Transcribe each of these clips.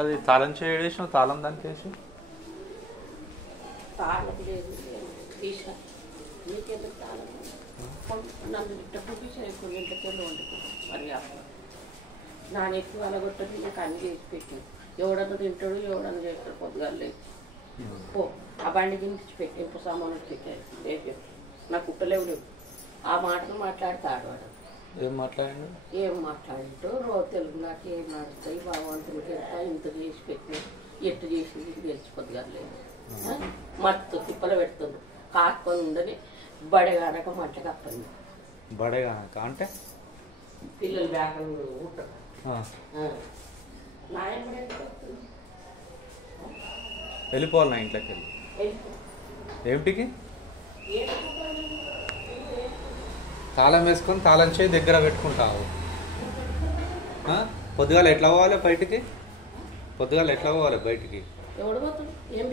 అది తాళం చేయడేసిన తాళం దానికి వేసి తాళం లేదు తీసిన నీకెందుకు తాళం నన్ను ఇట్ట చూపించిన కొన్ని ఇంటికెళ్ళి వండుకుంటాం మరి అప్పుడు నాన్న ఎక్కువ అలగొట్టది నాకు అన్ని చేసి పెట్టింది ఎవడన్నా తింటాడు ఎవడన్నా చేస్తాడు పొద్దుగా లేదు పో ఆ బండి దించి పెట్టి ఇంకో సామాన్లు పెట్టారు లేదు నాకు కుట్టలేవు లేవు ఆ మాటలు మాట్లాడతాడు వాడు ఏం మాట్లాడండి ఏం మాట్లాడింటో రోజు తెలుగు నాకు ఏం నడుస్తాయి భగవంతునికి ఎంత ఇంత చేసి పెట్టిన ఎట్టు చేసింది తెలిసిపోద్దుగా లేదు మత్తు తిప్పలు పెడుతుంది కాసుకొని ఉండని బడగానక మంట కప్పండి బడగానక అంటే పిల్లలు బ్యాగ్ ఉంటారు వెళ్ళిపోవాలి నా ఇంట్లోకి వెళ్ళి ఏమిటికి తాళం వేసుకొని తాళం చేయి దగ్గర పెట్టుకుంటావు పొద్దుగాల ఎట్లా పోవాలి బయటికి పొద్దుగాల ఎట్లా పోవాలి బయటికి ఎవడు పోతాడు ఏం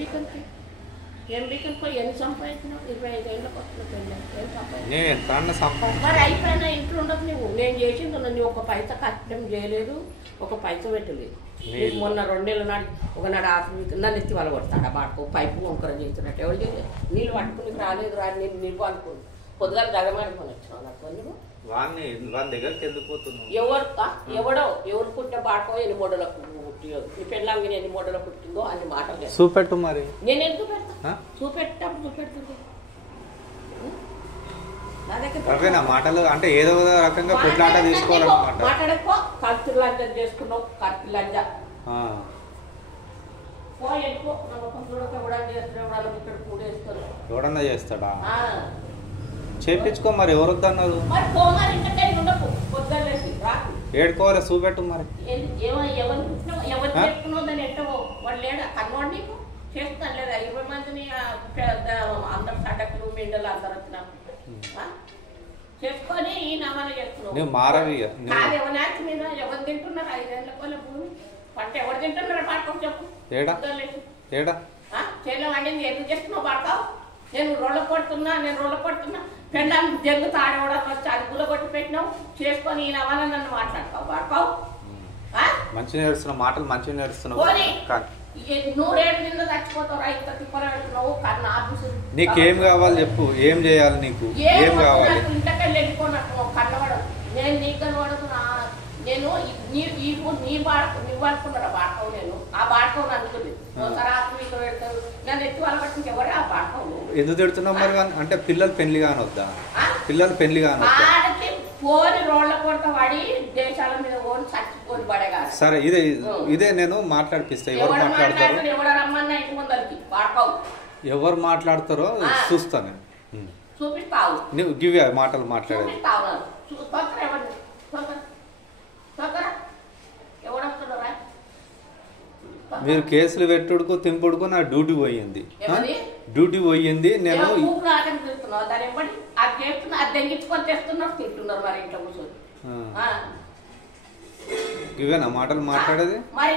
బీకల్పై ఎన్ని సంపాదించినావు 25 ఏళ్ళకి వస్తున్నా నేను ఎంత అన్న సంపాదించు మరి అయిపోయినా ఇంట్లో ఉండదు నువ్వు నేను చేసింది నువ్వు ఒక పైసా కట్టడం చేయలేదు ఒక పైసా పెట్టలేదు మొన్న 2 నెలల నాడు ఒకనాడు నన్ను ఎత్తి వాళ్ళు కొడతాడు ఆ బాటకు పైపు వంకర చేస్తున్నట్టు ఎవరు చేయలేదు నీళ్ళు పట్టుకుని రాలేదు నేను నీళ్ళు అనుకోండి పొద్దుగాల జగమాడుకొని వచ్చినావు నాకు నువ్వు వాడిని దగ్గరికి ఎందుకు పోతున్నావు ఎవరు పుట్టిన బాటకో ఎన్ని మోడలకు పుట్టియో నీ పెళ్ళాంగి ఎన్ని మోడల పుట్టిందో అన్ని మాటలు చూపెట్టు మరి నేను ఎందుకు పెడతా చూపెట్టేటప్పుడు చూపెడుతుంది నా మాటలు అంటే ఏదో రకంగా కొట్లాట తీసుకోవాలన్నమాట మాట్లాడకో కత్తి లంజ చేసుకున్నావు కత్తి లంజ ఎవడన్నా చేస్తాడా చేపించుకో మరి ఎవరు వద్దన్నారు ఏడుకోవాలి చూపెట్టు మరి చేస్తాను లేదా 20 మందిని అందరు సడకులు మెండలు అందరు వచ్చిన చేసుకొని ఈ నమన చేస్తున్నావు ఎవరి మీద ఎవరు తింటున్నారు 5 ఏళ్ళ కోళ్ళ భూమి పంట ఎవరు తింటున్నారు పాడుకో చెప్పు చేలో వండింది ఎందుకు చేస్తున్నావు పాడతావు నేను రోళ్ళ కొడుతున్నా పెళ్ళాన్ని జగ్గు తాడవడం వచ్చి అది గుల కొట్టి పెట్టినావు చేసుకొని ఈ నవన నన్ను మాట్లాడతావు పాడతావు మంచిగా నేర్చున్నావు మాటలు మంచిగా నేర్చున్నావు నూరేళ్ళ నిన్న చచ్చిపోతావు రైతు తిప్పలు పెడుతున్నావు కన్నా ఆఫీసు నీకేం కావాలి చెప్పు ఏం చేయాలి నీకు ఏం కావాలి ఇంటకెళ్ళి వెళ్ళిపోయినట్టు కన్నవాడదు నేను నీకు కనబడదు నేను నీ బాడకు నువ్వు అనుకున్నారా బాడకవు నేను ఆ బాడకవు అనుకుంది రాత్రి మీకు పెడతారు నన్ను ఎత్తి వాళ్ళ పట్టించి ఎవరే ఆ బాడకవు ఎందుకు తిడుతున్నావు మరి అంటే పిల్లలు పెళ్లి కానొద్దా పిల్లలు పెళ్లి కానొద్దా పోని రోడ్ల కొడత వాడి దేశాల మీద పోని చచ్చిపోని పడేగా సరే ఇదే నేను మాట్లాడిపిస్తా ఎవరు మాట్లాడతారు ఎవడ రమ్మన్నా ఇంటి ముందరికి బాడకవు ఎవరు మాట్లాడతారో చూస్తాను చూపిస్తావు నువ్వు గివి మాటలు మాట్లాడేది మీరు కేసులు పెట్టుడుకు తింపుడుకు నా డ్యూటీ పోయింది నేను ఇవేనా మాటలు మాట్లాడేది మరి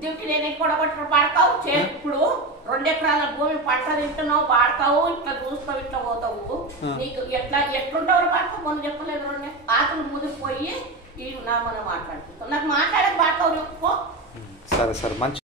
డ్యూటీ నేను కూడా పడతావు ఇప్పుడు 2 ఎకరాల భూమి పంట తింటున్నావు పాడతావు ఇట్లా చూస్తావు ఇట్లా పోతావు నీకు ఎట్లుంటావు పాడతావు మొన్న చెప్పలేదు 2 ఆకులు ముదిరిపోయి ఈ నా మనం మాట్లాడుతున్నావు నాకు మాట్లాడక పాడతావు సరే మంచి